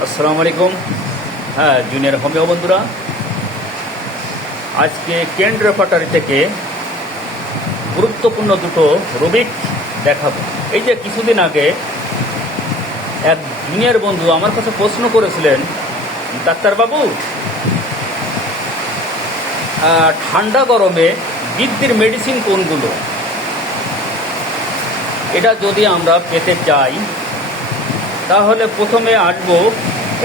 আসসালামু আলাইকুম। হ্যাঁ জুনিয়র হোমিও বন্ধুরা, আজকে কেন্ট রেপার্টারি থেকে গুরুত্বপূর্ণ দুটো রুবিক দেখাবো। এই যে কিছুদিন আগে এক জুনিয়র বন্ধু আমার কাছে প্রশ্ন করেছিলেন ডাক্তারবাবু ঠান্ডা গরমে বৃদ্ধির মেডিসিন কোনগুলো? এটা যদি আমরা পেতে চাই তাহলে প্রথমে আসব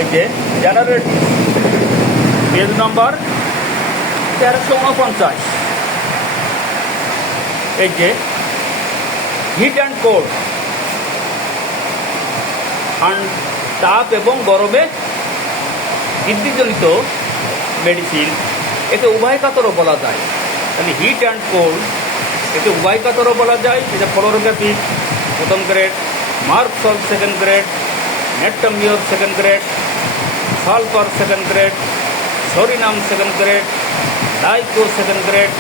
এই যে জেনারেল পেজ নাম্বার তেরোশো উনপঞ্চাশ। এই যে হিট অ্যান্ড কোল্ড তাপ এবং গরমে বৃদ্ধিজনিত মেডিসিন। একে উভয় কাতরও বলা যায়। তাহলে হিট অ্যান্ড কোল্ড, একে উভয় কাতরও বলা যায়। যেটা ফলোরোগ্রাফি প্রথম grade merc sol second grade. নেটমিওর second grade sulphur second grade psorinum second grade ডাইকো second grade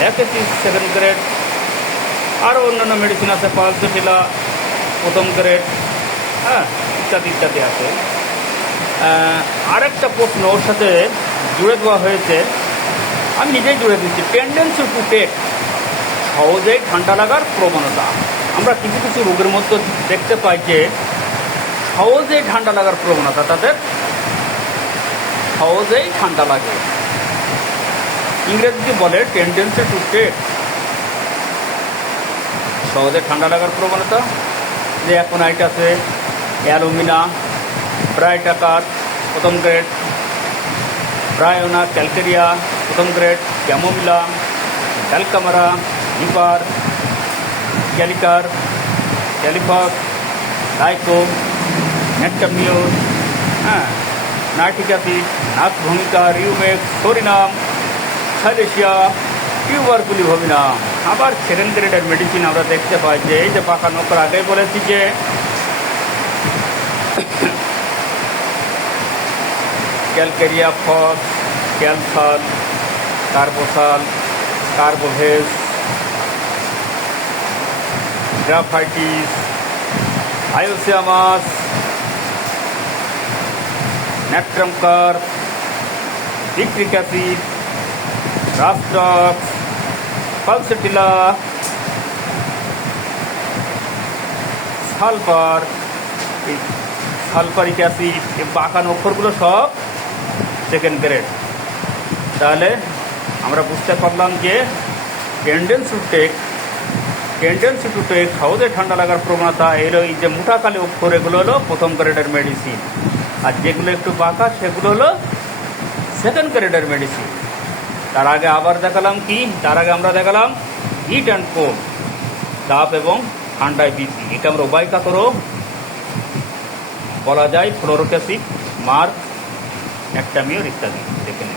lachesis second grade আরও অন্যান্য মেডিসিন আছে পালসেটিলা প্রথম গ্রেড হ্যাঁ ইত্যাদি ইত্যাদি আছে। আরেকটা প্রশ্ন ওর সাথে জুড়ে দেওয়া হয়েছে। আমি নিজেই জুড়ে দিচ্ছি। টেন্ডেন্সি টু টেক সহজেই ঠান্ডা লাগার প্রবণতা। আমরা কিছু কিছু রোগের মধ্যে দেখতে পাই যে সহজেই ঠান্ডা লাগার প্রবণতা তাদের। সহজেই ঠান্ডা লাগে। ইংরেজি বলে টেন্ডেন্সি টু টেক সহজে ঠান্ডা লাগার প্রবণতা। যে এখন আইট আছে অ্যালুমিনা ব্রাইটাকার প্রথম গ্রেড ব্রায়োনা ক্যালকেরিয়া প্রথম গ্রেড ক্যামোমিলা ক্যালকামারা হিপার ক্যালিকার ক্যালিফক ডাইকো নেট্টামিওর হ্যাঁ নাইট্রিক অ্যাসিড নাক ভূমিকা রিউমেক্স সরিনাম সাইলেশিয়া টিউবারকুলি ভবিনাম আবার সেকেন্ড গ্রেডের মেডিসিন আমরা দেখতে পাই যে এই যে পাকা নকর আগে বলেছি যে ক্যালকেরিয়া ফস ক্যালসাল কার্বোসাল carbo veg graphites hyoscyamus natrum carb citric acid rhus tox pulsatilla sulphur এই সালফারিক অ্যাসিড এই বাঁকানো অক্ষরগুলো সব সেকেন্ড গ্রেড তাহলে আমরা বুঝতে পারলাম যে tendency to take tendency to take সহজে ঠান্ডা লাগার প্রবণতা এলো এই যে মোটাকালি অক্ষর, এগুলো হলো প্রথম গ্রেডের মেডিসিন আর যেগুলো একটু বাঁকা, সেগুলো হলো সেকেন্ড গ্রেডের মেডিসিন তার আগে আবার দেখালাম কি? তার আগে আমরা দেখালাম হিট অ্যান্ড কোল তাপ এবং ঠান্ডায় বৃদ্ধি। এটা আমরা উপায় কাতরও বলা যায় ফ্লোরোক মার্ক অ্যাক্টামিওর ইত্যাদি দেখে।